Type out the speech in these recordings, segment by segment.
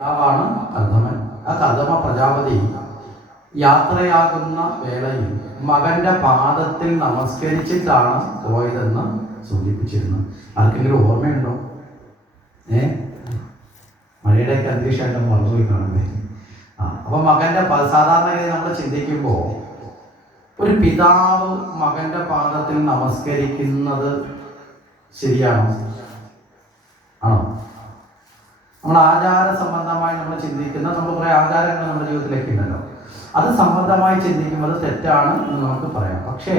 പിതാവാണ് കർദമൻ ആ കർദമ പ്രജാപതി യാത്രയാകുന്ന വേളയിൽ മകന്റെ പാദത്തിൽ നമസ്കരിച്ചിട്ടാണ് പോയതെന്ന് സൂചിപ്പിച്ചിരുന്നു. ആർക്കെങ്കിലും ഓർമ്മയുണ്ടോ? ഏ? മഴയുടെയൊക്കെ അന്തരീക്ഷമായിട്ട് മറന്നുപോയി കാണുന്നേ ആ അപ്പൊ മകന്റെ സാധാരണ നമ്മൾ ചിന്തിക്കുമ്പോൾ ഒരു പിതാവ് മകന്റെ പാദത്തിൽ നമസ്കരിക്കുന്നത് ശരിയാണോ? ആണോ? നമ്മൾ ആചാര സംബന്ധമായി നമ്മൾ ചിന്തിക്കുന്ന നമ്മൾ കുറേ ആചാരങ്ങൾ നമ്മുടെ ജീവിതത്തിലേക്ക് ഉണ്ടല്ലോ അത് സംബന്ധമായി ചിന്തിക്കുമ്പോൾ അത് തെറ്റാണ് എന്ന് നമുക്ക് പറയാം. പക്ഷേ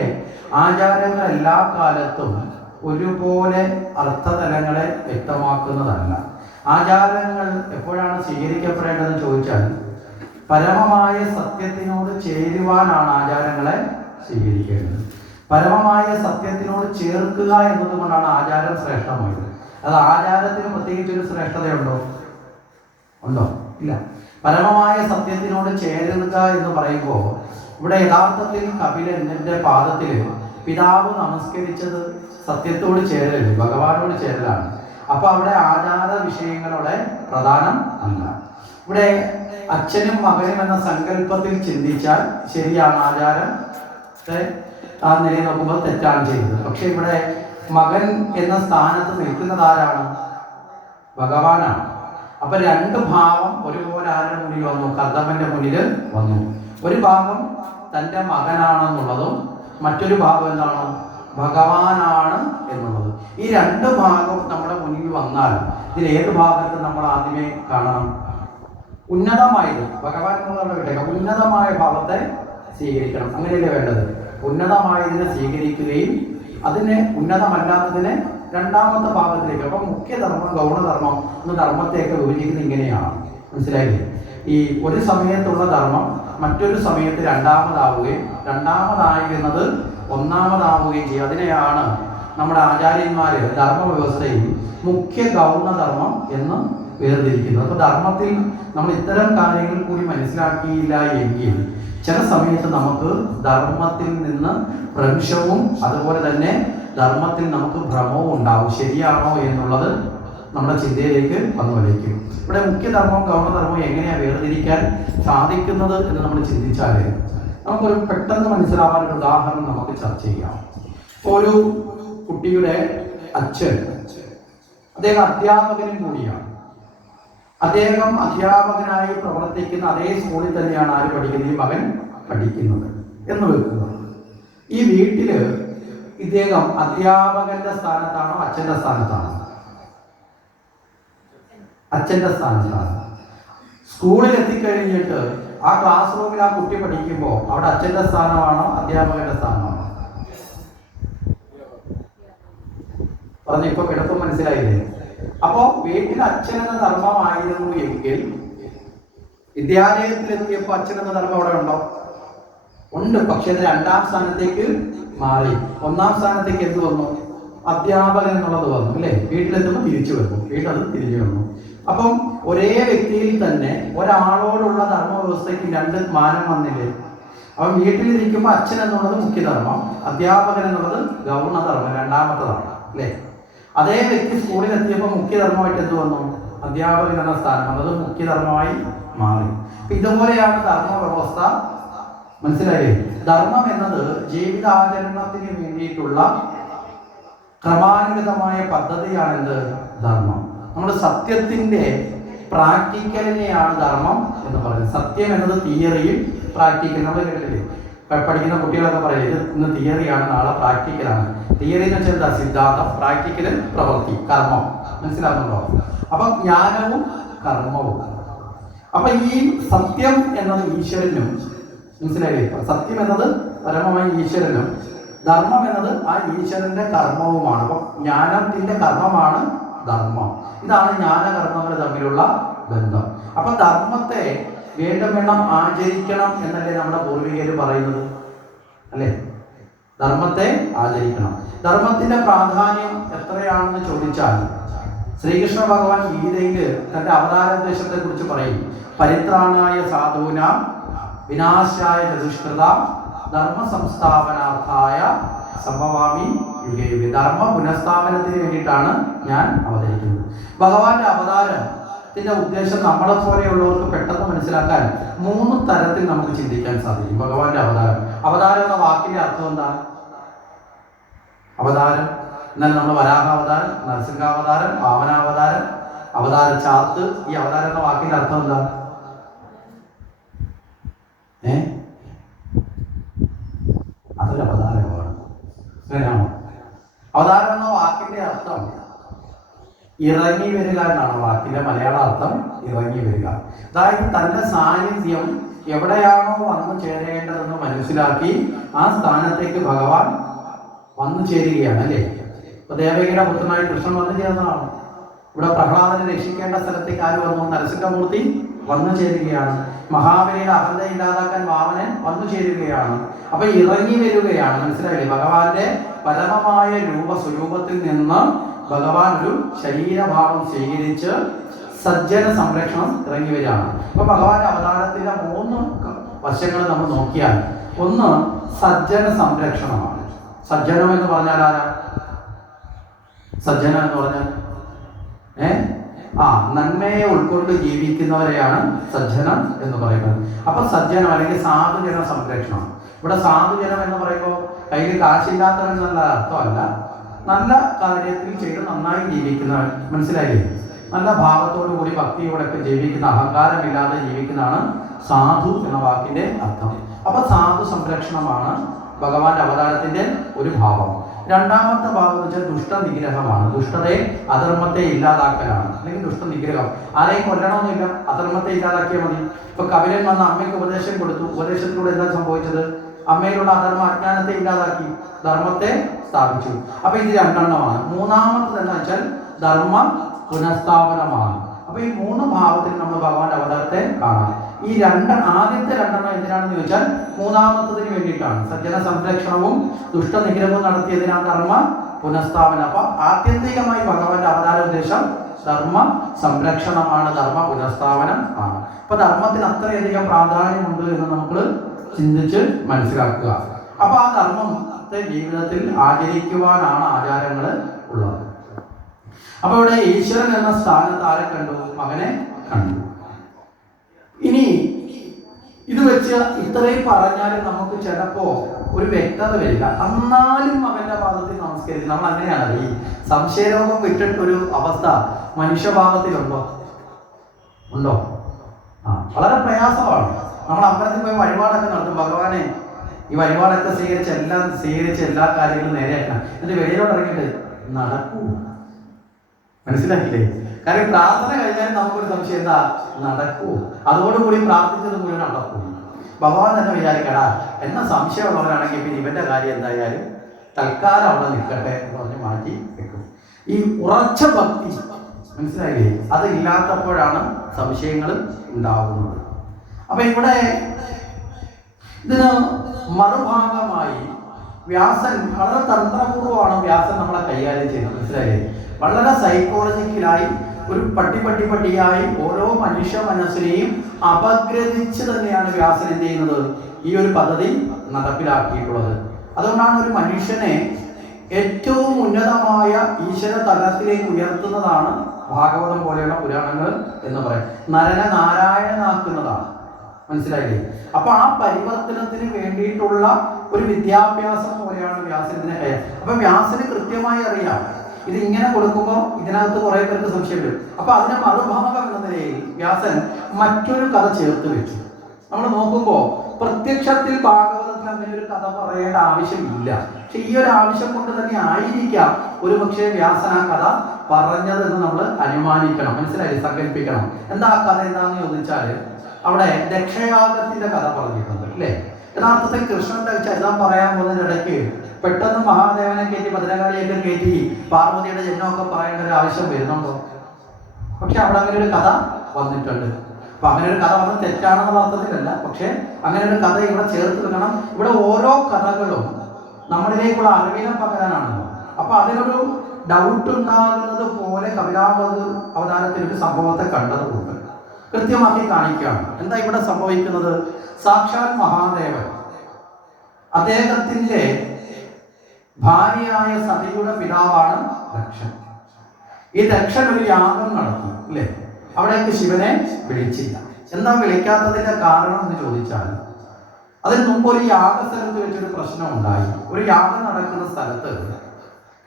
ആചാരങ്ങൾ എല്ലാ കാലത്തും ഒരുപോലെ അർത്ഥതലങ്ങളെ വ്യക്തമാക്കുന്നതല്ല. ആചാരങ്ങൾ എപ്പോഴാണ് സ്വീകരിക്കപ്പെടേണ്ടതെന്ന് ചോദിച്ചാൽ പരമമായ സത്യത്തിനോട് ചേരുവാനാണ് ആചാരങ്ങളെ സ്വീകരിക്കേണ്ടത്. പരമമായ സത്യത്തിനോട് ചേർക്കുക എന്നതുകൊണ്ടാണ് ആചാരം ശ്രേഷ്ഠമായത്. അത് ആചാരത്തിന് പ്രത്യേകിച്ച് ഒരു ശ്രേഷ്ഠതയുണ്ടോ? ഉണ്ടോ? ഇല്ല. പരമമായ സത്യത്തിനോട് ചേരുക എന്ന് പറയുമ്പോൾ ഇവിടെ യഥാർത്ഥത്തിൽ കപിലന്റെ പാദത്തിൽ പിതാവ് നമസ്കരിച്ചത് സത്യത്തോട് ചേരലല്ലേ ഭഗവാനോട് ചേരലാണ്. അപ്പൊ അവിടെ ആചാര വിഷയങ്ങളുടെ പ്രധാനം അല്ല. ഇവിടെ അച്ഛനും മകനും എന്ന സങ്കല്പത്തിൽ ചിന്തിച്ചാൽ ശരിയാണ് ആചാരം. ആ നിലയിൽ നോക്കുമ്പോൾ തെറ്റാണ് ചെയ്യുന്നത്. പക്ഷെ ഇവിടെ മകൻ എന്ന സ്ഥാനത്ത് നിൽക്കുന്നത് ആരാണ് ഭഗവാനാണ്. അപ്പൊ രണ്ട് ഭാവം ഒരുപോലെ ആരുടെ മുന്നിൽ വന്നു? കർദമന്റെ മുന്നിൽ വന്നു. ഒരു ഭാഗം തന്റെ മകനാണെന്നുള്ളതും മറ്റൊരു ഭാഗം എന്താണ്? ഭഗവാനാണ് എന്നുള്ളത്. ഈ രണ്ട് ഭാഗവും നമ്മുടെ മുന്നിൽ വന്നാൽ ഇതിൽ ഏത് ഭാഗത്ത് നമ്മൾ ആദ്യമേ കാണണം? ഉന്നതമായത് ഭഗവാൻ എന്നുള്ള ഉന്നതമായ ഭാവത്തെ സ്വീകരിക്കണം. അങ്ങനെയല്ലേ വേണ്ടത്? ഉന്നതമായതിനെ സ്വീകരിക്കുകയും അതിനെ ഉന്നതമല്ലാത്തതിനെ രണ്ടാമത്തെ ഭാഗത്തിലേക്ക് അപ്പൊ മുഖ്യധർമ്മം ഗൗണധർമ്മം എന്ന ധർമ്മത്തെയൊക്കെ വിഭജിക്കുന്നത് ഇങ്ങനെയാണ്. മനസ്സിലായില്ലേ? ഈ ഒരു സമയത്തുള്ള ധർമ്മം മറ്റൊരു സമയത്ത് രണ്ടാമതാവുകയും രണ്ടാമതായിരുന്നത് ഒന്നാമതാവുകയും ചെയ്യും. അതിനെയാണ് നമ്മുടെ ആചാര്യന്മാര് ധർമ്മ വ്യവസ്ഥയിൽ മുഖ്യ ഗൗണധർമ്മം എന്ന് വേർതിരിക്കുന്നത് അപ്പൊ ധർമ്മത്തിൽ നമ്മൾ ഇത്തരം കാര്യങ്ങൾ കൂടി മനസ്സിലാക്കിയില്ല എങ്കിൽ ചില സമയത്ത് നമുക്ക് ധർമ്മത്തിൽ നിന്ന് ഭ്രംശവും അതുപോലെ തന്നെ ധർമ്മത്തിൽ നമുക്ക് ഭ്രമവും ഉണ്ടാവും. ശരിയാണോ എന്നുള്ളത് നമ്മുടെ ചിന്തയിലേക്ക് വന്നു വലിക്കും ഇവിടെ മുഖ്യധർമ്മം ഗൗണധർമ്മം എങ്ങനെയാണ് വേർതിരിക്കാൻ സാധിക്കുന്നത് എന്ന് നമ്മൾ ചിന്തിച്ചാൽ നമുക്കൊരു പെട്ടെന്ന് മനസ്സിലാവാൻ ഒരു ഉദാഹരണം നമുക്ക് ചർച്ച ചെയ്യാം. ഒരു കുട്ടിയുടെ അച്ഛൻ അദ്ദേഹം അധ്യാപകനും കൂടിയാണ്. അദ്ദേഹം അധ്യാപകനായി പ്രവർത്തിക്കുന്ന അതേ സ്കൂളിൽ തന്നെയാണ് ആര് പഠിക്കുന്നത്? ഈ മകൻ പഠിക്കുന്നത് എന്ന് വെക്കുക ഈ വീട്ടിൽ ഇദ്ദേഹം അധ്യാപകന്റെ സ്ഥാനത്താണോ അച്ഛന്റെ സ്ഥാനത്താണോ? അച്ഛന്റെ സ്ഥാനത്താണ് സ്കൂളിൽ എത്തിക്കഴിഞ്ഞിട്ട് ആ ക്ലാസ് റൂമിൽ ആ കുട്ടി പഠിക്കുമ്പോൾ അവിടെ അച്ഛന്റെ സ്ഥാനമാണോ അധ്യാപകന്റെ സ്ഥാനമാണോ? പറഞ്ഞു ഇപ്പൊ കിടപ്പം മനസ്സിലായില്ലേ? അപ്പോ വീട്ടിൽ അച്ഛൻ എന്ന ധർമ്മമായിരുന്നു എങ്കിൽ വിദ്യാലയത്തിലെത്തിയപ്പോ അച്ഛൻ എന്ന ധർമ്മം അവിടെ ഉണ്ടോ? ഉണ്ട്. പക്ഷെ അത് രണ്ടാം സ്ഥാനത്തേക്ക് മാറി. ഒന്നാം സ്ഥാനത്തേക്ക് എന്ത് വന്നു? അധ്യാപകൻ എന്നുള്ളത് വന്നു അല്ലേ? വീട്ടിലെത്തുമ്പോൾ തിരിച്ചു വന്നു വീട്ടത് തിരിച്ചു വന്നു. അപ്പം ഒരേ വ്യക്തിയിൽ തന്നെ ഒരാളോടുള്ള ധർമ്മ വ്യവസ്ഥയ്ക്ക് രണ്ട് മാനം വന്നില്ലേ? അപ്പം വീട്ടിലിരിക്കുമ്പോൾ അച്ഛൻ എന്നുള്ളത് മുഖ്യധർമ്മം അധ്യാപകൻ എന്നുള്ളത് ഗൗണധർമ്മം രണ്ടാമത്തതാണ് അല്ലേ? അതേ വ്യക്തി സ്കൂളിൽ എത്തിയപ്പോൾ മുഖ്യധർമ്മമായിട്ട് എന്ത് വന്നു? അധ്യാപകൻ എന്ന സ്ഥാനം അത് മുഖ്യധർമ്മമായി മാറി. ഇതുപോലെയാണ് ധർമ്മ വ്യവസ്ഥ മനസ്സിലായില്ലേ? ധർമ്മം എന്നത് ജീവിതാചരണത്തിന് വേണ്ടിയിട്ടുള്ള ക്രമാനുഗതമായ പദ്ധതിയാണെന്ത്? ധർമ്മം. നമ്മൾ സത്യത്തിന്റെ പ്രാക്ടിക്കലിനെയാണ് ധർമ്മം എന്ന് പറയുന്നത്. സത്യം എന്നത് തിയറിയും പ്രാക്ടിക്കൽ. നമ്മൾ കേട്ടില്ലേ പഠിക്കുന്ന കുട്ടികളൊക്കെ പറയും ഇത് ഇന്ന് തിയറിയാണ് നാളെ പ്രാക്ടിക്കലാണ്. തിയറി എന്ന് വെച്ചാൽ എന്താ? സിദ്ധാന്തം പ്രാക്ടിക്കൽ പ്രവൃത്തി കർമ്മം. മനസ്സിലാക്കുന്നുണ്ടോ അപ്പൊ ജ്ഞാനവും കർമ്മവും. അപ്പൊ ഈ സത്യം എന്നത് ഈശ്വരനും മനസ്സിലായില്ലേ? സത്യം എന്നത് പരമമായ ഈശ്വരനും ധർമ്മം എന്നത് ആ ഈശ്വരന്റെ കർമ്മവുമാണ്. അപ്പൊ ജ്ഞാനത്തിന്റെ കർമ്മമാണ് ധർമ്മം. ഇതാണ് ജ്ഞാനകർമ്മങ്ങൾ തമ്മിലുള്ള ബന്ധം. അപ്പൊ ധർമ്മത്തെ വേണ്ടും വേണം ആചരിക്കണം എന്നല്ലേ നമ്മുടെ പൂർവികർ പറയുന്നത്? അല്ലേ? ധർമ്മത്തെ ആചരിക്കണം. ധർമ്മത്തിന്റെ പ്രാധാന്യം എത്രയാണെന്ന് ചോദിച്ചാൽ ശ്രീകൃഷ്ണ ഭഗവാൻ ഗീതയിൽ തന്റെ അവതാരദേശത്തെ കുറിച്ച് പറയും. പരിത്രാണായ സാധൂന വിനാശായ ചതുഷ്കൃത ധർമ്മ സംസ്ഥാപനാർത്ഥായ സംഭവാമി യുഗേ യുഗേ. ധർമ്മ പുനഃസ്ഥാപനത്തിന് വേണ്ടിയിട്ടാണ് ഞാൻ അവതരിക്കുന്നത്. ഭഗവാന്റെ അവതാരത്തിന്റെ ഉദ്ദേശം നമ്മളെ പോലെയുള്ളവർക്ക് പെട്ടെന്ന് മനസ്സിലാക്കാൻ മൂന്ന് തരത്തിൽ നമുക്ക് ചിന്തിക്കാൻ സാധിക്കും. ഭഗവാന്റെ അവതാരം. അവതാരം എന്ന വാക്കിന്റെ അർത്ഥം എന്താ അവതാരം. എന്നാൽ നമ്മൾ വരാഹാവതാരം നരസിംഹാവതാരം വാമനാവതാരം അവതാര ചാർത്ത് ഈ അവതാരം എന്ന വാക്കിന്റെ അർത്ഥം എന്താ ഏ അതൊരു അവതാരമാണ് അങ്ങനെയാണോ അവതാരം എന്ന വാക്കിന്റെ അർത്ഥം? ഇറങ്ങി വരിക എന്നാണ് വാക്കിന്റെ മലയാള അർത്ഥം ഇറങ്ങി വരിക. അതായത് തന്റെ സാന്നിധ്യം എവിടെയാണോ വന്നു ചേരേണ്ടതെന്ന് മനസ്സിലാക്കി ആ സ്ഥാനത്തേക്ക് ഭഗവാൻ വന്നു ചേരുകയാണ് അല്ലേ? ഇപ്പൊ ദേവകിയുടെ പുത്രനായി കൃഷ്ണൻ വന്നു ചേർന്നതാണ്. ഇവിടെ പ്രഹ്ലാദനെ രക്ഷിക്കേണ്ട സ്ഥലത്തേക്ക് ആര് വന്നു? നരസിംഹമൂർത്തി. വന്നു ചേരുകയാണ്. മഹാബലിയുടെ അഹന്ത ഇല്ലാതാക്കാൻ വാമനൻ വന്നു ചേരുകയാണ്. അപ്പൊ ഇറങ്ങി വരികയാണ്. മനസ്സിലായില്ലേ? ഭഗവാന്റെ പരമമായ രൂപ സ്വരൂപത്തിൽ നിന്ന് ഭഗവാൻ ഒരു ശരീരഭാവം സ്വീകരിച്ച് സജ്ജന സംരക്ഷണം ഇറങ്ങി വരികയാണ്. അപ്പൊ ഭഗവാന്റെ അവതാരത്തിലെ മൂന്ന് വശങ്ങൾ നമ്മൾ നോക്കിയാൽ ഒന്ന് സജ്ജന സംരക്ഷണമാണ്. സജ്ജനം എന്ന് പറഞ്ഞാൽ ആരാ? സജ്ജന എന്ന് പറഞ്ഞാൽ ഏ? ആ നന്മയെ ഉൾക്കൊണ്ട് ജീവിക്കുന്നവരെയാണ് സജ്ജനം എന്ന് പറയുന്നത്. അപ്പൊ സജ്ജനം അല്ലെങ്കിൽ സാധുജന സംരക്ഷണം. ഇവിടെ സാധുജനം എന്ന് പറയുമ്പോൾ കയ്യിൽ കാശില്ലാത്തവൻ എന്നുള്ള അർത്ഥമല്ല. നല്ല കാര്യത്തിൽ ചെയ്ത് നന്നായി ജീവിക്കുന്നവൻ. മനസ്സിലായില്ലേ? നല്ല ഭാവത്തോടു കൂടി ഭക്തിയോടൊക്കെ ജീവിക്കുന്ന അഹങ്കാരമില്ലാതെ ജീവിക്കുന്നതാണ് സാധു എന്ന വാക്കിന്റെ അർത്ഥം. അപ്പൊ സാധു സംരക്ഷണമാണ് ഭഗവാന്റെ അവതാരത്തിന്റെ ഒരു ഭാവം. രണ്ടാമത്തെ ഭാഗം എന്ന് വെച്ചാൽ ദുഷ്ട നിഗ്രഹമാണ് ദുഷ്ടതയെ അധർമ്മത്തെ ഇല്ലാതാക്കലാണ്. അല്ലെങ്കിൽ ദുഷ്ട നിഗ്രഹം ആരെയും കൊല്ലണമെന്നില്ല. അധർമ്മത്തെ ഇല്ലാതാക്കിയാൽ മതി. ഇപ്പൊ കപിലൻ വന്ന അമ്മയ്ക്ക് ഉപദേശം കൊടുത്തു. ഉപദേശത്തിലൂടെ എന്താ സംഭവിച്ചത്? അമ്മയിലുള്ള അധർമ്മ അജ്ഞാനത്തെ ഇല്ലാതാക്കി. ധർമ്മത്തെ സ്ഥാപിച്ചു. അപ്പൊ ഇത് രണ്ടെണ്ണമാണ്. മൂന്നാമത്തത് എന്താ വെച്ചാൽ ധർമ്മ പുനഃസ്ഥാപനമാണ്. അപ്പൊ ഈ മൂന്ന് ഭാവത്തിൽ നമ്മൾ ഭഗവാന്റെ അവതാരത്തെ കാണാം. ഈ രണ്ട് ആദ്യത്തെ രണ്ടെണ്ണം എന്തിനാണെന്ന് ചോദിച്ചാൽ മൂന്നാമത്തതിന് വേണ്ടിയിട്ടാണ്. സജ്ജന സംരക്ഷണവും ദുഷ്ടനിഗ്രഹവും നടത്തിയതിനാണ് ധർമ്മ പുനഃസ്ഥാപനം. അപ്പൊ ആത്യന്തികമായി ഭഗവാന്റെ അവതാര ഉദ്ദേശം ധർമ്മ സംരക്ഷണമാണ് ധർമ്മ പുനഃസ്ഥാപനം ആണ്. അപ്പൊ ധർമ്മത്തിന് അത്രയധികം പ്രാധാന്യമുണ്ട് എന്ന് നമുക്ക് ചിന്തിച്ച് മനസ്സിലാക്കുക. അപ്പൊ ആ ധർമ്മത്തെ ജീവിതത്തിൽ ആചരിക്കുവാനാണ് ആചാരങ്ങൾ ഉള്ളത്. അപ്പൊ ഇവിടെ ഈശ്വരൻ എന്ന സ്ഥാനത്ത് ആരെ കണ്ടു? മകനെ കണ്ടു. ഇനി ഇത് വെച്ച് ഇത്രയും പറഞ്ഞാലും നമുക്ക് ചിലപ്പോ ഒരു വ്യക്തത വരില്ല. എന്നാലും മകന്റെ പാദത്തിൽ നമസ്കരിക്കും നമ്മൾ അങ്ങനെയാണ് ഈ സംശയരോഗം വിട്ടിട്ടൊരു അവസ്ഥ മനുഷ്യഭാവത്തിലുണ്ടോ? ഉണ്ടോ? ആ വളരെ പ്രയാസമാണ്. നമ്മൾ അമ്പലത്തിൽ പോയി വഴിപാടൊക്കെ നടത്തും. ഭഗവാനെ ഈ വഴിപാടൊക്കെ സ്വീകരിച്ച് എല്ലാം സ്വീകരിച്ച് എല്ലാ കാര്യങ്ങളും നേരെയാക്കണം. എന്നിട്ട് വെളിയിലോട്ട് ഇറങ്ങിയിട്ട് നടക്കൂ. മനസ്സിലാക്കില്ലേ കാരണം പ്രാർത്ഥന കഴിഞ്ഞാൽ നമുക്കൊരു സംശയം എന്താ? നടക്കൂ അതോടുകൂടി പ്രാർത്ഥിച്ചത് മുഴുവൻ നടക്കൂ ഭഗവാൻ തന്നെ വിചാരിക്കടാ എന്ന സംശയമുള്ളവരാണെങ്കിൽ പിന്നെ ഇവന്റെ കാര്യം എന്തായാലും തൽക്കാലം അവിടെ നിൽക്കട്ടെ എന്ന് പറഞ്ഞ് മാറ്റി വെക്കും. ഈ ഉറച്ച ഭക്തി മനസ്സിലായില്ലേ? അത് ഇല്ലാത്തപ്പോഴാണ് സംശയങ്ങൾ ഉണ്ടാവുന്നത്. അപ്പൊ ഇവിടെ ഇതിന് മറുഭാഗമായി വ്യാസൻ വളരെ തന്ത്രപൂർവമാണ് വ്യാസൻ നമ്മളെ കൈകാര്യം ചെയ്യുന്നത്. മനസ്സിലായി വളരെ സൈക്കോളജിക്കലായി ഒരു പട്ടി പട്ടി പട്ടിയായി ഓരോ മനുഷ്യ മനസ്സിനെയും അപഗ്രഥിച്ച് തന്നെയാണ് വ്യാസൻ എന്ത് ചെയ്യുന്നത്? ഈ ഒരു പദ്ധതി നടപ്പിലാക്കിയിട്ടുള്ളത്. അതുകൊണ്ടാണ് ഒരു മനുഷ്യനെ ഏറ്റവും ഉന്നതമായ ഈശ്വര തലത്തിലേക്ക് ഉയർത്തുന്നതാണ് ഭാഗവതം പോലെയുള്ള പുരാണങ്ങൾ എന്ന് പറയും നരനെ നാരായണനാക്കുന്നതാണ്. മനസ്സിലായില്ലേ? അപ്പൊ ആ പരിവർത്തനത്തിന് വേണ്ടിയിട്ടുള്ള ഒരു വിദ്യാഭ്യാസം പോലെയാണ് വ്യാസത്തിന്റെ കയ്യിൽ അപ്പൊ വ്യാസന് കൃത്യമായി അറിയാം. ഇത് ഇങ്ങനെ കൊടുക്കുമ്പോൾ ഇതിനകത്ത് കുറെ പേർക്ക് സംശയം വരും. അപ്പൊ അതിന്റെ മറുഭാഗം എന്ന നിലയിൽ വ്യാസൻ മറ്റൊരു കഥ ചേർത്ത് വെച്ചു. നമ്മൾ നോക്കുമ്പോൾ പ്രത്യക്ഷത്തിൽ ഭാഗവതത്തിൽ അങ്ങനെ ഒരു കഥ പറയേണ്ട ആവശ്യമില്ല പക്ഷെ ഈ ഒരു ആവശ്യം കൊണ്ട് തന്നെ ആയിരിക്കാം ഒരു പക്ഷേ വ്യാസൻ ആ കഥ പറഞ്ഞതെന്ന് നമ്മൾ അനുമാനിക്കണം. മനസ്സിലായി സങ്കല്പിക്കണം. എന്താ കഥ എന്താന്ന് ചോദിച്ചാൽ അവിടെ ദക്ഷയാഗത്തിന്റെ കഥ പറഞ്ഞിട്ടുണ്ട് അല്ലേ? യഥാർത്ഥത്തിൽ കൃഷ്ണന്റെ ചരിതം പറയാൻ പോകുന്നതിനിടയ്ക്ക് പെട്ടെന്ന് മഹാദേവനെ കയറ്റി ഭദ്രകാളിയൊക്കെ കയറ്റി പാർവതിയുടെ ജന്മമൊക്കെ പറയേണ്ട ഒരു ആവശ്യം വരുന്നുണ്ടോ? പക്ഷെ അവിടെ അങ്ങനെ ഒരു കഥ വന്നിട്ടുണ്ട്. അപ്പൊ അങ്ങനെ ഒരു കഥ വന്നത് തെറ്റാണെന്നുള്ള അർത്ഥത്തിലല്ല. പക്ഷെ അങ്ങനെ ഒരു കഥ ഇവിടെ ചേർത്ത് വെക്കണം. ഇവിടെ ഓരോ കഥകളും നമ്മളിലേക്കുള്ള അറിവിനെ പകരാനാണല്ലോ. അപ്പൊ അതിനൊരു ഡൗട്ട് ഉണ്ടാകുന്നത് പോലെ കപിലാവത് അവതാരത്തിൽ ഒരു സംഭവത്തെ കണ്ടതുകൊണ്ട്. കൃത്യമാക്കി കാണിക്കുകയാണ്. എന്താ ഇവിടെ സംഭവിക്കുന്നത്? സാക്ഷാൽ മഹാദേവൻ. അദ്ദേഹത്തിന്റെ ഭാര്യയായ സതിയുടെ പിതാവാണ് ദക്ഷൻ. ഈ ദക്ഷൻ ഒരു യാഗം നടത്തി അല്ലേ? അവിടേക്ക് ശിവനെ വിളിച്ചില്ല. എന്താ വിളിക്കാത്തതിന്റെ കാരണം എന്ന് ചോദിച്ചാൽ അതിന് മുമ്പ് ഒരു യാഗസ്ഥലത്ത് വെച്ചൊരു പ്രശ്നം ഉണ്ടായി ഒരു യാഗം നടക്കുന്ന സ്ഥലത്ത്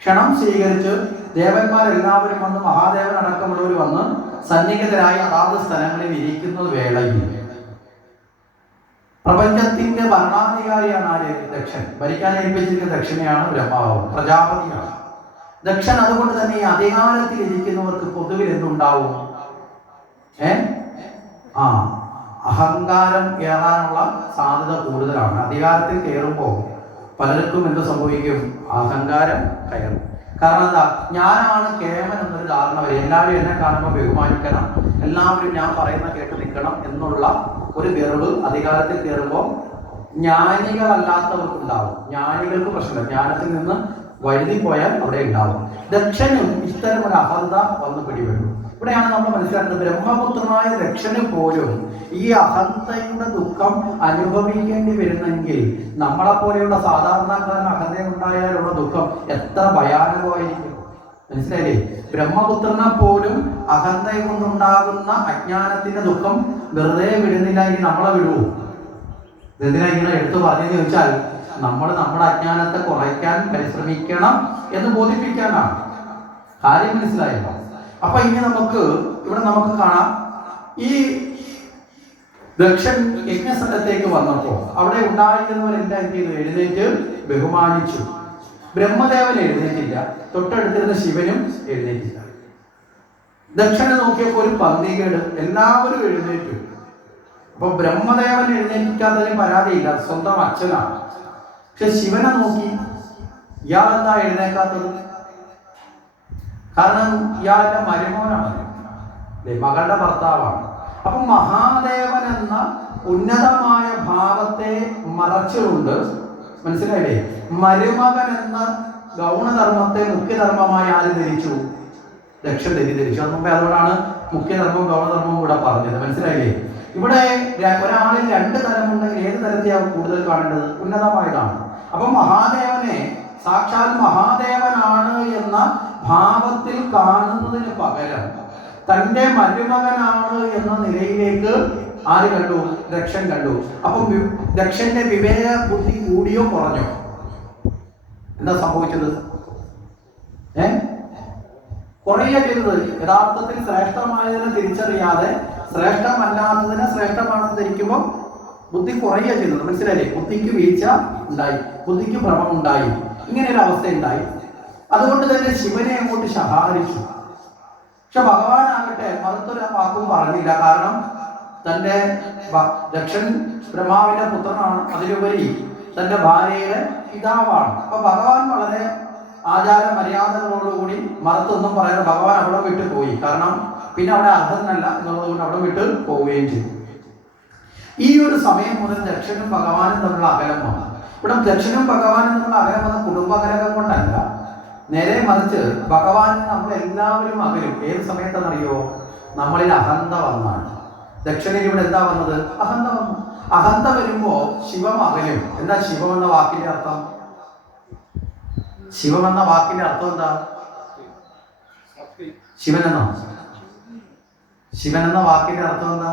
ക്ഷണം സ്വീകരിച്ച് ദേവന്മാരെല്ലാവരും വന്ന് മഹാദേവൻ അടക്കമുള്ളവർ വന്ന് സന്നിഹിതരായി അതാത് സ്ഥലങ്ങളിൽ ഇരിക്കുന്ന വേളയിൽ. പ്രപഞ്ചത്തിന്റെ ഭരണാധികാരിയാണ് ആര്? ദക്ഷൻ. ഭരിക്കാൻ ഏൽപ്പിച്ചിരിക്കുന്ന ദക്ഷിണയാണ് ബ്രഹ്മാവ് പ്രജാപതിയാണ്. ദക്ഷൻ അതുകൊണ്ട് തന്നെ ഈ അധികാരത്തിൽ ഇരിക്കുന്നവർക്ക് പൊതുവിൽ എന്തുണ്ടാവും? ഏ? ആ അഹങ്കാരം കയറാനുള്ള സാധ്യത കൂടുതലാണ്. അധികാരത്തിൽ കയറുമ്പോൾ പലർക്കും എന്ത് സംഭവിക്കും? അഹങ്കാരം കയറും. കാരണം എന്താ? ഞാനാണ് കേമൻ എന്നൊരു ധാരണ വരും. എല്ലാവരും എന്നെ കാണുമ്പോൾ ബഹുമാനിക്കണം. എല്ലാവരും ഞാൻ പറയുന്ന കേട്ട് നിൽക്കണം എന്നുള്ള ഒരു വെറുവ് അധികാരത്തിൽ കയറുമ്പോൾ ജ്ഞാനികളല്ലാത്തവർക്ക് ഉണ്ടാവും ജ്ഞാനികൾക്ക് പ്രശ്നമില്ല. ജ്ഞാനത്തിൽ നിന്ന് വഴുതിപ്പോയാൽ അവിടെ ഉണ്ടാവും. ദക്ഷനും ഇത്തരം ഒരു അഹന്ത വന്ന് പിടിപെടും. ഇവിടെയാണ് നമ്മൾ മനസ്സിലാക്കുന്നത്. ബ്രഹ്മപുത്രനായ രക്ഷന് പോലും ഈ അഹന്തയുടെ ദുഃഖം അനുഭവിക്കേണ്ടി വരുന്നെങ്കിൽ നമ്മളെ പോലെയുള്ള സാധാരണക്കാരൻ അഹന്ത ഉണ്ടായാലുള്ള ദുഃഖം എത്ര ഭയാനകമായിരിക്കും. മനസ്സിലായില്ലേ? ബ്രഹ്മപുത്രനെ പോലും അഹന്ത കൊണ്ടുണ്ടാകുന്ന അജ്ഞാനത്തിന്റെ ദുഃഖം വെറുതെ വിടുന്നില്ല എങ്കിൽ നമ്മളെ വിടുവോ എന്തിനാ ഇങ്ങനെ എടുത്തു പറഞ്ഞെന്ന് ചോദിച്ചാൽ നമ്മൾ നമ്മുടെ അജ്ഞാനത്തെ കുറയ്ക്കാൻ പരിശ്രമിക്കണം എന്ന് ബോധിപ്പിക്കാനാണ്. കാര്യം മനസ്സിലായല്ലോ? അപ്പൊ ഇനി നമുക്ക് ഇവിടെ നമുക്ക് കാണാം. ഈ ദക്ഷൻ യജ്ഞസ്ഥലത്തേക്ക് വന്നപ്പോൾ അവിടെ ഉണ്ടായിരുന്നവരെല്ലാം ചെയ്തു? എഴുന്നേറ്റ് ബഹുമാനിച്ചു. ബ്രഹ്മദേവൻ എഴുന്നേറ്റില്ല. തൊട്ടടുത്തിരുന്ന ശിവനും എഴുന്നേറ്റില്ല. ദക്ഷനെ നോക്കിയപ്പോൾ ഒരു പന്തികേട്. എല്ലാവരും എഴുന്നേറ്റു. അപ്പൊ ബ്രഹ്മദേവൻ എഴുന്നേറ്റിക്കാത്തതിന് പരാതിയില്ല. സ്വന്തം അച്ഛനാണ്. പക്ഷെ ശിവനെ നോക്കി ഇയാളെന്താ എഴുന്നേക്കാത്തത്? കാരണം ഇയാളുടെ മരുമോനാണ്. ദേ, മകളുടെ ഭർത്താവാണ്. അപ്പൊ മഹാദേവൻ എന്ന ഉന്നതമായ ഭാവത്തെ മറച്ചുകൊണ്ട് മനസ്സിലായില്ലേ? മരുമകൻ എന്ന ഗൗണധർമ്മത്തെ മുഖ്യധർമ്മമായി ആര് ധരിച്ചു? ദക്ഷൻ ധരിച്ചു. അത് മുമ്പേ അതുകൊണ്ടാണ് മുഖ്യധർമ്മവും ഗൗണധർമ്മവും ഇവിടെ പറഞ്ഞത്. മനസ്സിലായില്ലേ? ഇവിടെ ഒരാളിൽ രണ്ട് തരമുണ്ടെങ്കിൽ ഏത് തരത്തെയാണ് കൂടുതൽ കാണേണ്ടത്? ഉന്നതമായതാണ്. അപ്പൊ മഹാദേവനെ സാക്ഷാൽ മഹാദേവനാണ് എന്ന ഭാവത്തിൽ കാണുന്നതിന് പകരം തന്റെ മരുമകനാണ് എന്ന നിലയിലേക്ക് ആര് കണ്ടു? രക്ഷൻ കണ്ടു. അപ്പം രക്ഷന്റെ വിവേക ബുദ്ധി കൂടിയോ കുറഞ്ഞോ? എന്താ സംഭവിച്ചത്? ഏ? കുറയുക ചെയ്തത്. യഥാർത്ഥത്തിൽ ശ്രേഷ്ഠമായതിനെ തിരിച്ചറിയാതെ ശ്രേഷ്ഠമല്ലാത്തതിനെ ശ്രേഷ്ഠമാണെന്ന് ധരിക്കുമ്പോൾ ബുദ്ധി കുറയുക ചെയ്തത്. മനസ്സിലായില്ലേ? ബുദ്ധിക്ക് വീഴ്ച ഉണ്ടായി. ബുദ്ധിക്ക് ഭ്രമം ഉണ്ടായി. ഇങ്ങനെ ഒരു അവസ്ഥ ഉണ്ടായി അതുകൊണ്ട് തന്നെ ശിവനെ അങ്ങോട്ട് ശഹാരിച്ചു പക്ഷെ ഭഗവാനാകട്ടെ മറുത്തൊരു വാക്കും പറഞ്ഞില്ല. കാരണം തന്റെ ദക്ഷൻ ബ്രഹ്മാവിന്റെ പുത്രനാണ്. അതിലുപരി തന്റെ ഭാര്യയുടെ പിതാവാണ്. അപ്പൊ ഭഗവാൻ വളരെ ആചാര മര്യാദകളോടുകൂടി മറത്തൊന്നും പറയാതെ ഭഗവാൻ അവിടെ വിട്ടു പോയി. കാരണം പിന്നെ അവിടെ അർഹനല്ല എന്നുള്ളതുകൊണ്ട് അവിടെ വിട്ട് പോവുകയും ചെയ്തു. ഈ ഒരു സമയം മുതൽ ദക്ഷനും ഭഗവാനും തമ്മിലുള്ള അകലം വന്നു ഇവിടെ ദക്ഷനും ഭഗവാനും തമ്മിലുള്ള അകലം വന്ന കുടുംബകലകം കൊണ്ടല്ല. നേരെ മറിച്ച് ഭഗവാൻ നമ്മൾ എല്ലാവരും അകലും ഏത് സമയത്താണെന്നറിയോ? നമ്മളിൽ അഹന്ത വന്നാണ്. ദക്ഷിണയിൽ ഇവിടെ എന്താ വന്നത്? അഹന്ത വന്നു. അഹന്ത വരുമ്പോ ശിവം അകലും എന്താ ശിവം എന്ന വാക്കിന്റെ അർത്ഥം? ശിവം എന്ന വാക്കിന്റെ അർത്ഥം എന്താ? ശിവൻ എന്നോ? ശിവൻ എന്ന വാക്കിന്റെ അർത്ഥം എന്താ?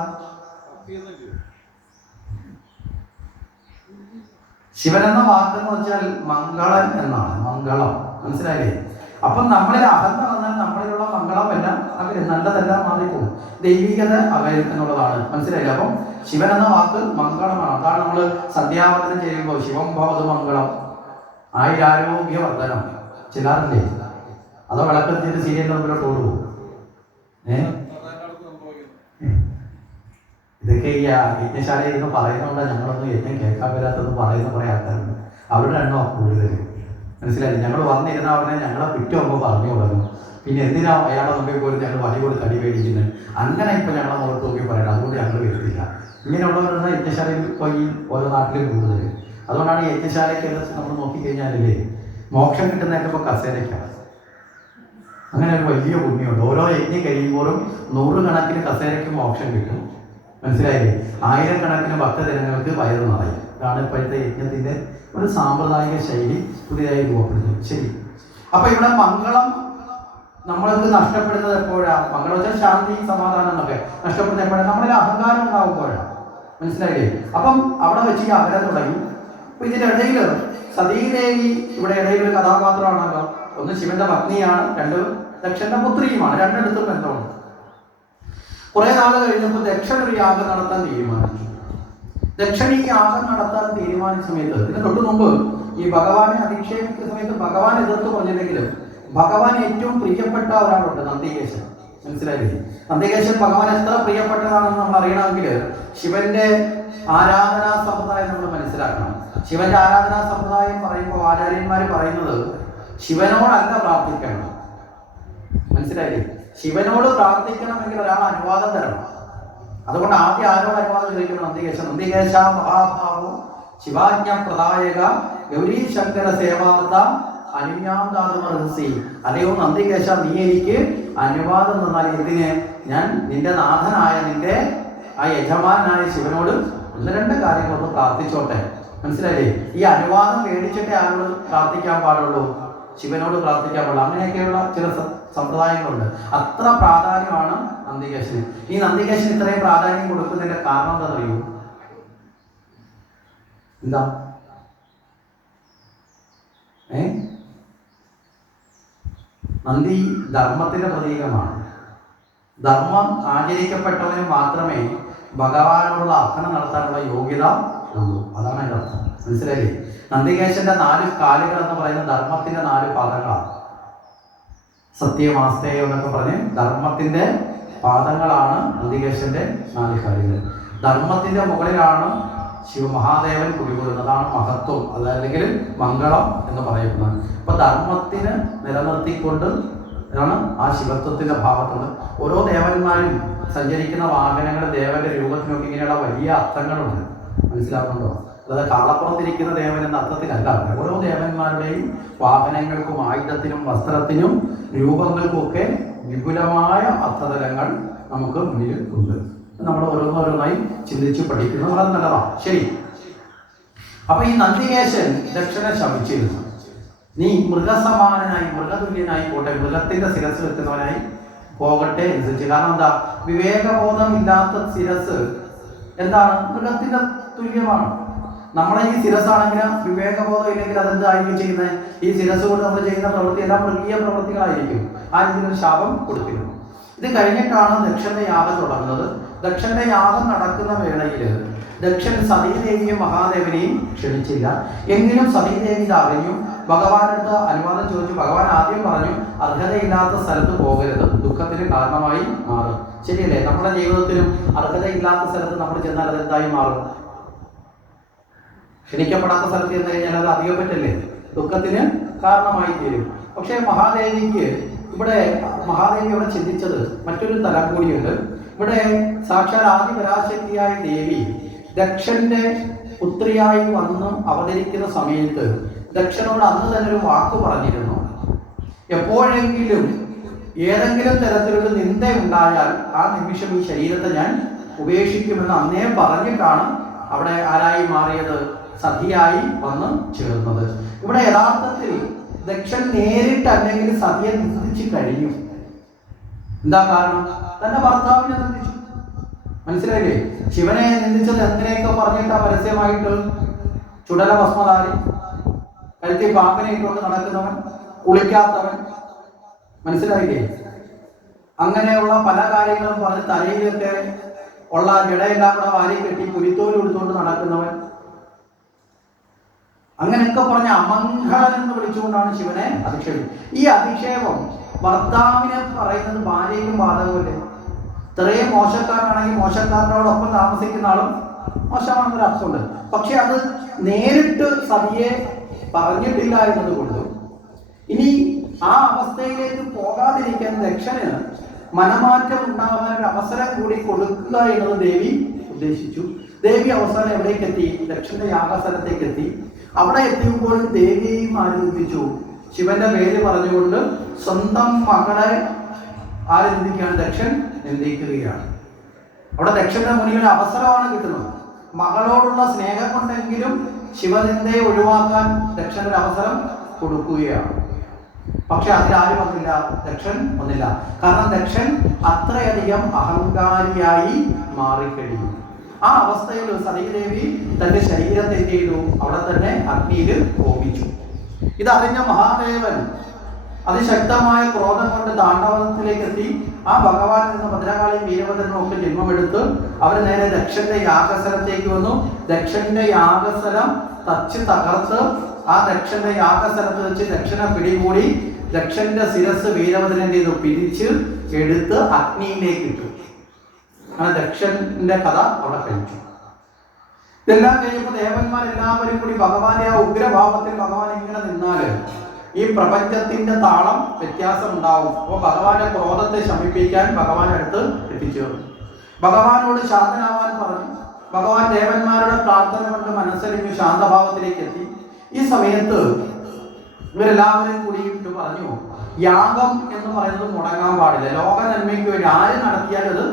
ശിവൻ എന്ന വാക്ക് എന്ന് വെച്ചാൽ മംഗളൻ എന്നാണ്. മംഗളം. മനസ്സിലായില്ലേ? അപ്പം നമ്മളിൽ അഹന്ത വന്നാൽ നമ്മളിലുള്ള മംഗളം എല്ലാം അവർ നല്ലതെല്ലാം മാറിപ്പോകും. ദൈവികത അവരും എന്നുള്ളതാണ്. മനസ്സിലായില്ലേ? അപ്പം ശിവൻ എന്ന വാക്ക് മംഗളമാണ്. അതാണ് നമ്മൾ സന്ധ്യാവതനം ചെയ്യുമ്പോൾ ശിവം ഭവത് മംഗളം. ആയിരാരോഗ്യവർദ്ധനം ചിലാറില്ലേ അതോ വിളക്കത്തിന് സീരിയലിന്റെ മുമ്പിലോട്ട് ഏഹ് ഇതൊക്കെ ഈ യജ്ഞശാലയിൽ ഇരുന്ന് പറയുന്നതുകൊണ്ട് ഞങ്ങളൊന്നും യജ്ഞം കേൾക്കാൻ വരാത്തത് പറയുന്ന കുറെ ആൾക്കാരുണ്ട്. അവരുടെ എണ്ണോ കൂടുതൽ മനസ്സിലായില്ലേ ഞങ്ങൾ വന്നിരുന്ന ഉടനെ ഞങ്ങളെ കുറ്റമാകുമ്പോൾ പറഞ്ഞു തുടങ്ങും. പിന്നെ എന്തിനാ അയാളെ മുമ്പിൽ പോലും ഞങ്ങൾ വടി കൊടുത്ത് അടി മേടിക്കുന്നത് അങ്ങനെ ഇപ്പം ഞങ്ങളെ മുഖത്ത് നോക്കി പറയണം. അതുകൊണ്ട് ഞങ്ങൾ വരുത്തില്ല. ഇങ്ങനെയുള്ളവരുടെ യജ്ഞശാലയിൽ ഈ ഓരോ നാട്ടിലും കൂടുതൽ അതുകൊണ്ടാണ് ഈ യജ്ഞശാലയ്ക്കകത്ത് നമ്മൾ നോക്കിക്കഴിഞ്ഞാലേ മോക്ഷം കിട്ടുന്നതൊക്കെ ഇപ്പോൾ കസേരയ്ക്കാണ് അങ്ങനെ ഒരു വലിയ പുണ്യമുണ്ട് ഓരോ യജ്ഞം കഴിയുമ്പോഴും നൂറുകണക്കിന് കസേരയ്ക്ക് മോക്ഷം കിട്ടും. മനസ്സിലായില്ലേ? ആയിരക്കണക്കിന് ഭക്തജനങ്ങൾക്ക് വയറ് നിറയും. ഇതാണ് ഇപ്പോഴത്തെ യജ്ഞത്തിന്റെ ഒരു സാമ്പ്രദായിക ശൈലി പുതിയതായി രൂപപ്പെടുന്നത് ശരി. അപ്പോൾ ഇവിടെ മംഗളം നമ്മൾക്ക് നഷ്ടപ്പെടുന്നത് എപ്പോഴാണ്? മംഗളം വെച്ചാൽ ശാന്തി സമാധാനം എന്നൊക്കെ നഷ്ടപ്പെടുന്നത് എപ്പോഴാണ്? നമ്മളിൽ അഹങ്കാരം ഉണ്ടാകുമ്പോഴാണ് മനസ്സിലായില്ലേ? അപ്പം അവിടെ വെച്ച് ഈ അകലം തുടങ്ങി. അപ്പൊ ഇതിന്റെ ഇടയിൽ സതീദേവി ഇവിടെ ഇടയിൽ ഒരു കഥാപാത്രമാണല്ലോ. ഒന്ന് ശിവന്റെ പത്നിയാണ് രണ്ട് ദക്ഷന്റെ പുത്രിയുമാണ് രണ്ടിടത്തും ബന്ധമുണ്ട്. കുറെ നാൾ കഴിഞ്ഞപ്പോൾ ദക്ഷൻ ഒരു യാഗം നടത്താൻ തീരുമാനിച്ചു. ദക്ഷൻ ഈ യാഗം നടത്താൻ തീരുമാനിച്ച സമയത്ത് ഇതിന് തൊട്ട് മുമ്പ് ഈ ഭഗവാനെ അധിക്ഷേപിക്കുന്ന സമയത്ത് ഭഗവാൻ എതിർത്ത് പറഞ്ഞില്ലെങ്കിലും ഭഗവാൻ ഏറ്റവും പ്രിയപ്പെട്ട ഒരാളുണ്ട് നന്ദികേശൻ. മനസ്സിലായില്ലേ? നന്ദികേശൻ ഭഗവാൻ എത്ര പ്രിയപ്പെട്ടതാണെന്ന് നമ്മൾ അറിയണമെങ്കിൽ ശിവന്റെ ആരാധനാ സമ്പ്രദായം നമ്മൾ മനസ്സിലാക്കണം. ശിവന്റെ ആരാധനാ സമ്പ്രദായം പറയുമ്പോൾ ആചാര്യന്മാർ പറയുന്നത് ശിവനോടല്ല പ്രാർത്ഥിക്കണം. മനസ്സിലായില്ലേ? ശിവനോട് പ്രാർത്ഥിക്കണമെങ്കിൽ ഒരാൾ അനുവാദം തരണം. അതുകൊണ്ട് ആദ്യം ആരോട് അനുവാദം ചോദിക്കണം നന്ദികേശ നന്ദികേശ മഹാഭാവോ ശിവാജ്ഞ പ്രദായക ഗൗരീശങ്കര സേവാർത്ഥ അനുജ്ഞാതാതുമർഹസി അല്ലയോ നന്ദികേശ നീ എനിക്ക് അനുവാദം തന്നാൽ ഇതിന് ഞാൻ നിന്റെ നാഥനായ നിന്റെ ആ യജമാനായ ശിവനോട് ഒന്ന് രണ്ട് കാര്യങ്ങളൊന്ന് പ്രാർത്ഥിച്ചോട്ടെ. മനസ്സിലായില്ലേ? ഈ അനുവാദം മേടിച്ചിട്ടേ ആരോട് പ്രാർത്ഥിക്കാൻ പാടുള്ളൂ? ശിവനോട് പ്രാർത്ഥിക്കാൻ പാടുള്ളൂ. അങ്ങനെയൊക്കെയുള്ള ചില സമ്പ്രദായങ്ങളുണ്ട്. അത്ര പ്രാധാന്യമാണ് നന്ദികേശന്. ഈ നന്ദികേശന് ഇത്രയും പ്രാധാന്യം കൊടുക്കുന്നതിന്റെ കാരണം എന്താ അറിയോ? എന്താ? ഏ? നന്ദി ധർമ്മത്തിന്റെ പ്രതീകമാണ്. ധർമ്മം ആചരിക്കപ്പെട്ടവന് മാത്രമേ ഭഗവാനോടുള്ള അർത്ഥന നടത്താനുള്ള യോഗ്യത ഉള്ളൂ. അതാണ് അതിന്റെ അർത്ഥം. മനസ്സിലായില്ലേ? നന്ദികേശന്റെ നാല് കാലുകൾ എന്ന് പറയുന്ന ധർമ്മത്തിന്റെ നാല് പാദങ്ങളാണ്. സത്യമാസ്തേയം എന്നൊക്കെ പറഞ്ഞ് ധർമ്മത്തിന്റെ പാദങ്ങളാണ് ബുദ്ധികേശന്റെ നാലിഹാരികൾ ധർമ്മത്തിന്റെ മുകളിലാണ് ശിവമഹാദേവൻ കുടികൊള്ളുന്നത് അതാണ് മഹത്വം അതല്ലെങ്കിൽ മംഗളം എന്ന് പറയുന്നത്. അപ്പൊ ധർമ്മത്തിന് നിലനിർത്തിക്കൊണ്ട് ആണ് ആ ശിവത്വത്തിന്റെ ഭാവത്തുള്ളത് ഓരോ ദേവന്മാരും സഞ്ചരിക്കുന്ന വാഹനങ്ങൾ ദേവന്റെ രൂപത്തിനൊക്കെ ഇങ്ങനെയുള്ള വലിയ അർത്ഥങ്ങളുണ്ട്. മനസ്സിലാക്കുന്നുണ്ടോ അതായത് കാളപ്പുറത്തിരിക്കുന്ന ദേവൻ എന്ന അർത്ഥത്തിലല്ല. ഓരോ ദേവന്മാരുടെയും വാഹനങ്ങൾക്കും ആയുധത്തിനും വസ്ത്രത്തിനും രൂപങ്ങൾക്കും ഒക്കെ വിപുലമായ അർത്ഥതലങ്ങൾ നമുക്ക് മുന്നിൽ ഉണ്ട്. നമ്മൾ ഓരോന്നോരോന്നായി ചിന്തിച്ച് പഠിക്കുന്നത് വളരെ നല്ലതാണ്. ശരി. അപ്പൊ ഈ നന്ദികേശൻ ദക്ഷിണ ശമിച്ചിരുന്നു. നീ മൃഗസമാനനായി മൃഗതുല്യനായി പോട്ടെ മൃഗത്തിന്റെ ശിരസ് വെക്കുന്നവനായി പോകട്ടെ അനുസരിച്ച് കാരണം എന്താ? വിവേകബോധം ഇല്ലാത്ത ശിരസ് എന്താണ്? മൃഗത്തിന്റെ തുല്യമാണ്. നമ്മളെ ഈ ശിരസാണെങ്കിൽ വിവേകബോധം ഇല്ലെങ്കിൽ അതെന്തായിരിക്കും ചെയ്യുന്നത്? ഈ ശിരസ് കൊണ്ട് നമ്മൾ ചെയ്യുന്ന പ്രവൃത്തി എല്ലാം മൃഗീയ പ്രവൃത്തികളായിരിക്കും. ആ രീതിയിൽ ശാപം കൊടുത്തിരുന്നു. ഇത് കഴിഞ്ഞിട്ടാണ് ദക്ഷന്റെ യാഗം തുടങ്ങുന്നത്. ദക്ഷന്റെ യാഗം നടക്കുന്ന വേളയിൽ ദക്ഷൻ സതീദേവിയും മഹാദേവനെയും ക്ഷണിച്ചില്ല. എങ്കിലും സതീദേവി ഇത് അറിഞ്ഞു. ഭഗവാനടുത്ത് അനുവാദം ചോദിച്ചു. ഭഗവാൻ ആദ്യം പറഞ്ഞു അർഹതയില്ലാത്ത സ്ഥലത്ത് പോകരുത്. ദുഃഖത്തിന് കാരണമായി മാറും. ശരിയല്ലേ? നമ്മുടെ ജീവിതത്തിലും അർഹതയില്ലാത്ത സ്ഥലത്ത് നമ്മൾ ചെന്നാൽ അത് എന്തായി മാറും? ക്ഷണിക്കപ്പെടാത്ത സ്ഥലത്ത് ചെന്ന് കഴിഞ്ഞാൽ അത് അധികം പറ്റല്ലേ? ദുഃഖത്തിന് കാരണമായി തീരും. പക്ഷേ മഹാദേവിക്ക് ഇവിടെ മഹാദേവി അവിടെ ചിന്തിച്ചത് മറ്റൊരു തലം കൂടിയുണ്ട്. ഇവിടെ സാക്ഷാൽ ആദ്യ പരാശക്തിയായ ദേവി ദക്ഷന്റെ പുത്രിയായി വന്ന് അവതരിക്കുന്ന സമയത്ത് ദക്ഷനോട് അന്ന് തന്നെ ഒരു വാക്ക് പറഞ്ഞിരുന്നു. എപ്പോഴെങ്കിലും ഏതെങ്കിലും തരത്തിലൊരു നിന്ദ ഉണ്ടായാൽ ആ നിമിഷം ഈ ശരീരത്തെ ഞാൻ ഉപേക്ഷിക്കുമെന്ന് അന്നേ പറഞ്ഞിട്ടാണ് അവിടെ ആരായി മാറിയത്. സതിയായി വന്ന് ചേർന്നത്. ഇവിടെ യഥാർത്ഥത്തിൽ ദക്ഷൻ നേരിട്ട് അല്ലെങ്കിൽ സതിയെ നിന്ദിച്ചു കഴിഞ്ഞു എന്താ കാരണം? തന്റെ ഭർത്താവിനെ നിന്ദിച്ചു. മനസ്സിലായില്ലേ? ശിവനെ നിന്ദിച്ചത് എന്തിനെയൊക്കെ പറഞ്ഞിട്ടാ പരസ്യമായിട്ട് ചുടല ഭസ്മധാരി? കഴുത്തി പാമ്പിനെ ഇട്ടുകൊണ്ട് നടക്കുന്നവൻ കുളിക്കാത്തവൻ. മനസ്സിലായില്ലേ? അങ്ങനെയുള്ള പല കാര്യങ്ങളും പറഞ്ഞ് തലയിലൊക്കെ ഉള്ള ജടയെല്ലാം കൂടെ വാരി കെട്ടി പുലിത്തോൽ എടുത്തുകൊണ്ട് നടക്കുന്നവൻ. അങ്ങനെയൊക്കെ പറഞ്ഞ അമംഗളൻ എന്ന് വിളിച്ചുകൊണ്ടാണ് ശിവനെ അധിക്ഷേപം ഈ അധിക്ഷേപം ഭർത്താവിനെ പറയുന്നത് ഭാര്യയ്ക്കും ബാധകമില്ല? ഇത്രയും മോശക്കാരനാണെങ്കിൽ മോശക്കാരനോടൊപ്പം താമസിക്കുന്ന ആളും മോശമാണെന്നൊരു അർത്ഥമുണ്ട്. പക്ഷെ അത് നേരിട്ട് സതിയെ പറഞ്ഞിട്ടില്ല എന്നത് കൊണ്ട് ഇനി ആ അവസ്ഥയിലേക്ക് പോകാതിരിക്കാൻ ദക്ഷന് മനമാറ്റം ഉണ്ടാകാൻ ഒരു അവസരം കൂടി കൊടുക്കുക എന്നത് ദേവി ഉദ്ദേശിച്ചു. ദേവി അവസാനം എവിടേക്ക് എത്തി ദക്ഷന്റെ യാഗസ്ഥലത്തേക്ക് എത്തി അവിടെ എത്തിയപ്പോൾ ദേവിയെയും ആരോപിച്ചു ശിവന്റെ പേര് പറഞ്ഞുകൊണ്ട് സ്വന്തം മകളെ ആര് നിന്ദിക്കുകയാണ് ദക്ഷൻ നിന്ദിക്കുകയാണ് അവിടെ ദക്ഷന്റെ ഒരു അവസരമാണ് കിട്ടുന്നത്. മകളോടുള്ള സ്നേഹം കൊണ്ടെങ്കിലും ശിവനിന്ദയെ ഒഴിവാക്കാൻ ദക്ഷൻ ഒരു അവസരം കൊടുക്കുകയാണ്. പക്ഷെ അതിലാരും വന്നില്ല. ദക്ഷൻ വന്നില്ല. കാരണം ദക്ഷൻ അത്രയധികം അഹങ്കാരിയായി മാറിക്കഴിഞ്ഞു. ആ അവസ്ഥയിൽ സതീദേവി തന്റെ ശരീരത്തെ എന്ത് ചെയ്തു. അവിടെ തന്നെ അഗ്നിയിൽ കോപിച്ചു. ഇതറിഞ്ഞ മഹാദേവൻ അതിശക്തമായ ക്രോധം കൊണ്ട് താണ്ഡവത്തിലേക്ക് എത്തി. ആ ഭഗവാൻ എന്ന ഭദ്രകാളി വീരഭദ്രനും ഒക്കെ ജന്മമെടുത്ത് അവർ നേരെ ദക്ഷന്റെ യാഗസ്ഥലത്തേക്ക് വന്നു. ദക്ഷന്റെ യാഗസ്ഥലം തച്ച് തകർത്ത് ആ ദക്ഷന്റെ യാഗസ്ഥലത്ത് വെച്ച് ദക്ഷനെ പിടികൂടി ദക്ഷന്റെ ശിരസ് വീരഭദ്രൻ പിരിച്ച് എടുത്ത് അഗ്നിയിലേക്ക് ഇട്ടു. അങ്ങനെ ദക്ഷന്റെ കഥ അവിടെ കഴിച്ചു ഇതെല്ലാം കഴിഞ്ഞപ്പോൾ ദേവന്മാരെല്ലാവരും കൂടി ഭഗവാന്റെ ആ ഉഗ്രഭാവത്തിൽ ഭഗവാൻ ഇങ്ങനെ നിന്നാൽ ഈ പ്രപഞ്ചത്തിന്റെ താളം വ്യത്യാസം ഉണ്ടാവും അപ്പോൾ ഭഗവാന്റെ ക്രോധത്തെ ശമിപ്പിക്കാൻ ഭഗവാൻ അടുത്ത് എത്തിച്ചേർന്നു. ഭഗവാനോട് ശാന്തനാവാൻ പറഞ്ഞു. ഭഗവാൻ ദേവന്മാരുടെ പ്രാർത്ഥന കൊണ്ട് മനസ്സരിഞ്ഞു ശാന്തഭാവത്തിലേക്ക് എത്തി. ഈ സമയത്ത് ഇവരെല്ലാവരും കൂടി ഇട്ട് പറഞ്ഞു യാഗം എന്ന് പറയുന്നത് മുടങ്ങാൻ പാടില്ല. ലോക നന്മയ്ക്ക് വേണ്ടി ആര് നടത്തിയാലും അത്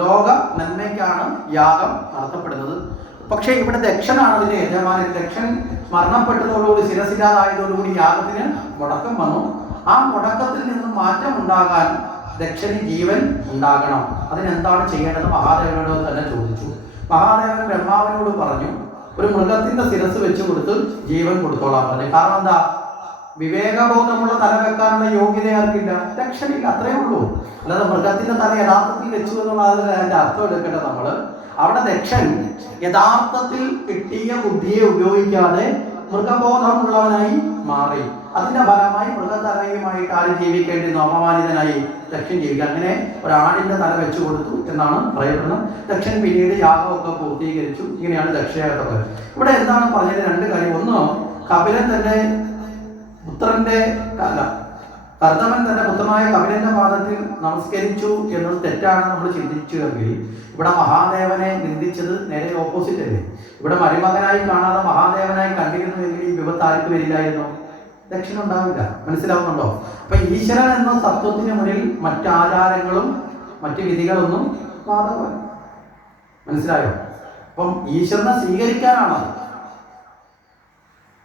ലോക നന്മയ്ക്കാണ് യാഗം നടത്തപ്പെടുന്നത്. പക്ഷേ ഇവിടെ ദക്ഷനാണ് ഇതിന്റെ യജമാനൻ. ദക്ഷൻ മരണപ്പെട്ടതോടുകൂടി ശിരസില്ലാതായതോടുകൂടി യാഗത്തിന് മുടക്കം വന്നു. ആ മുടക്കത്തിൽ നിന്ന് മാറ്റം ഉണ്ടാകാൻ ദക്ഷന് ജീവൻ ഉണ്ടാകണം. അതിനെന്താണ് ചെയ്യേണ്ടത്? മഹാദേവനോട് തന്നെ ചോദിച്ചു. മഹാദേവൻ ബ്രഹ്മാവിനോട് പറഞ്ഞു ഒരു മൃഗത്തിന്റെ ശിരസ് വെച്ച് കൊടുത്ത് ജീവൻ കൊടുത്തോളാൻ പറഞ്ഞു. കാരണം എന്താ? വിവേകബോധമുള്ള തല വെക്കാനുള്ള യോഗ്യത ആർക്കില്ല? രക്ഷണില്ല അത്രേ ഉള്ളൂ. അല്ലാതെ മൃഗത്തിന്റെ തല യഥാർത്ഥത്തിൽ വെച്ചു എന്നുള്ള അതിന്റെ അർത്ഥം എടുക്കട്ടെ നമ്മൾ. അവിടെ ദക്ഷൻ യഥാർത്ഥത്തിൽ കിട്ടിയ ബുദ്ധിയെ ഉപയോഗിക്കാതെ മൃഗബോധമുള്ളവനായി മാറി. അതിന്റെ ഫലമായി മൃഗതലയുമായിട്ട് ആര് ജീവിക്കേണ്ടി അപമാനിതനായി ദക്ഷൻ ജീവിക്കുക. അങ്ങനെ ഒരാടിന്റെ തല വെച്ചു കൊടുത്തു എന്നാണ് പറയപ്പെടുന്നത് ദക്ഷൻ പിന്നീട് യാഗമൊക്കെ പൂർത്തീകരിച്ചു. ഇങ്ങനെയാണ് ദക്ഷയാഗത്തൊക്കെ ഇവിടെ എന്താണ് പറഞ്ഞത്? രണ്ട് കാര്യം. ഒന്ന് കപിലൻ തന്നെ പുത്രന്റെ അല്ല കർത്തവൻ തന്റെ പുത്രമായ കപിലന്റെ പാദത്തിൽ നമസ്കരിച്ചു എന്നത് തെറ്റാണെന്ന് നമ്മൾ ചിന്തിച്ചുവെങ്കിൽ ഇവിടെ മഹാദേവനെ നിന്ദിച്ചത് നേരെ ഓപ്പോസിറ്റ് അല്ലേ? ഇവിടെ മരുമകനായി കാണാതെ മഹാദേവനായി കണ്ടിരുന്നുവെങ്കിൽ ഈ വിപത്ത് ആർക്ക് വരില്ലായിരുന്നു? ദക്ഷിണ ഉണ്ടാവില്ല മനസ്സിലാവുന്നുണ്ടോ? അപ്പൊ ഈശ്വരൻ എന്ന തത്വത്തിന് മുന്നിൽ മറ്റാചാരങ്ങളും മറ്റു വിധികളൊന്നും ബാധകമല്ല. മനസ്സിലായോ? അപ്പം ഈശ്വരനെ സ്വീകരിക്കാനാണ്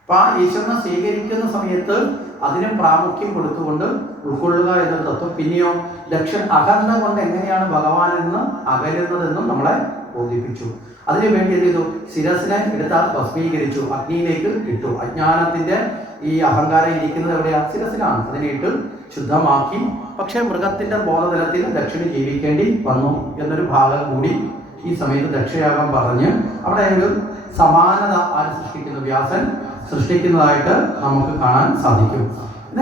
അപ്പൊ ആ ഈശ്വരനെ സ്വീകരിക്കുന്ന സമയത്ത് അതിന് പ്രാമുഖ്യം കൊടുത്തുകൊണ്ട് ഉൾക്കൊള്ളുക എന്ന തത്വം പിന്നെയോ ദക്ഷൻ അകന്ന കൊണ്ട് എങ്ങനെയാണ് ഭഗവാനിൽ നിന്ന് അകലുന്നതെന്നും നമ്മളെ ബോധിപ്പിച്ചു. അതിനു വേണ്ടി എന്ത് ചെയ്തു? ശിരസിനെ എടുത്താൽ ഭസ്മീകരിച്ചു. അഗ്നിയിലേക്ക് ഇട്ടു. അജ്ഞാനത്തിന്റെ ഈ അഹങ്കാരം ഇരിക്കുന്നത് എവിടെയാ? ശിരസിലാണ്. അതിനെ ഇട്ട് ശുദ്ധമാക്കി. പക്ഷേ മൃഗത്തിന്റെ ബോധതലത്തിൽ ദക്ഷിണ ജീവിക്കേണ്ടി വന്നു എന്നൊരു ഭാഗം കൂടി ഈ സമയത്ത് ദക്ഷയാഗം പറഞ്ഞ് അവിടെ ഒരു സമാനത ആര് സൃഷ്ടിക്കുന്നു? വ്യാസൻ സൃഷ്ടിക്കുന്നതായിട്ട് നമുക്ക് കാണാൻ സാധിക്കും.